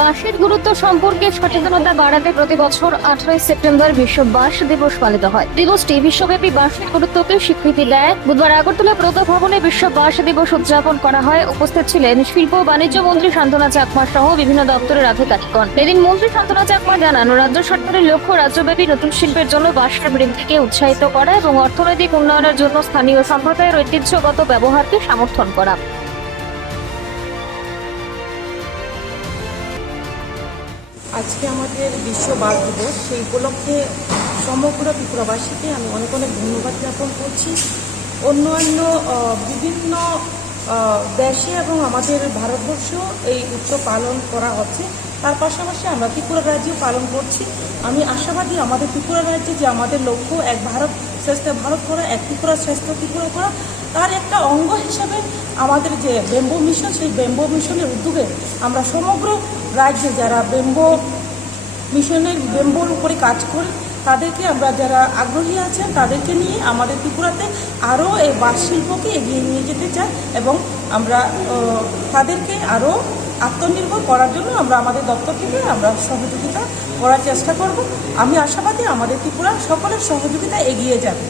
বাঁশের গুরুত্ব সম্পর্কে সচেতনতা বাড়াতে প্রতি বছর আঠারোই সেপ্টেম্বর বিশ্ব বাঁশ দিবস পালিত হয়। দিবসটি বিশ্বব্যাপী বাঁশের গুরুত্বকে স্বীকৃতি দেয়। বুধবার আগরতলা প্রত ভবনে বিশ্ব বাঁশ দিবস উদযাপন করা হয়। উপস্থিত ছিলেন শিল্প ও বাণিজ্য মন্ত্রী শান্তনা চাকমা সহ বিভিন্ন দপ্তরের আধিকারিকগণ। এদিন মন্ত্রী শান্তনা চাকমা জানান, রাজ্য সরকারের লক্ষ্য রাজ্যব্যাপী নতুন শিল্পের জন্য বাঁশের বৃদ্ধিকে উৎসাহিত করা এবং অর্থনৈতিক উন্নয়নের জন্য স্থানীয় সম্প্রদায়ের ঐতিহ্যগত ব্যবহারকে সমর্থন করা। আজকে আমাদের বিশ্ব বাঘ দিবস। সেই উপলক্ষে সমগ্র ত্রিপুরাবাসীকে আমি অনেক অনেক ধন্যবাদ জ্ঞাপন করছি। অন্যান্য অন্য বিভিন্ন দেশে এবং আমাদের ভারতবর্ষেও এই উৎসব পালন করা হচ্ছে। তার পাশাপাশি আমরা ত্রিপুরা রাজ্যেও পালন করছি। আমি আশাবাদী আমাদের ত্রিপুরা রাজ্যে যে আমাদের লক্ষ্য এক ভারত শ্রেষ্ঠ ভারত করা, এক ত্রিপুরা শ্রেষ্ঠ ত্রিপুরা করা, তার একটা অঙ্গ হিসাবে আমাদের যে বেম্বো মিশন, সেই বেম্বো মিশনের উদ্যোগে আমরা সমগ্র রাজ্যে যারা বেম্বো মিশনের, বেম্বোর উপরে কাজ করি তাদেরকে আমরা যারা আগ্রহী আছেন, তাদেরকে নিয়ে আমাদের ত্রিপুরাতে আরও এই বাস শিল্পকে এগিয়ে নিয়ে যেতে চাই এবং আমরা তাদেরকে আরও আত্মনির্ভর করার জন্য আমরা আমাদের দপ্তর থেকে আমরা সহযোগিতা করার চেষ্টা করব। আমি আশাবাদী আমাদের ত্রিপুরা সকলের সহযোগিতা এগিয়ে যাবে।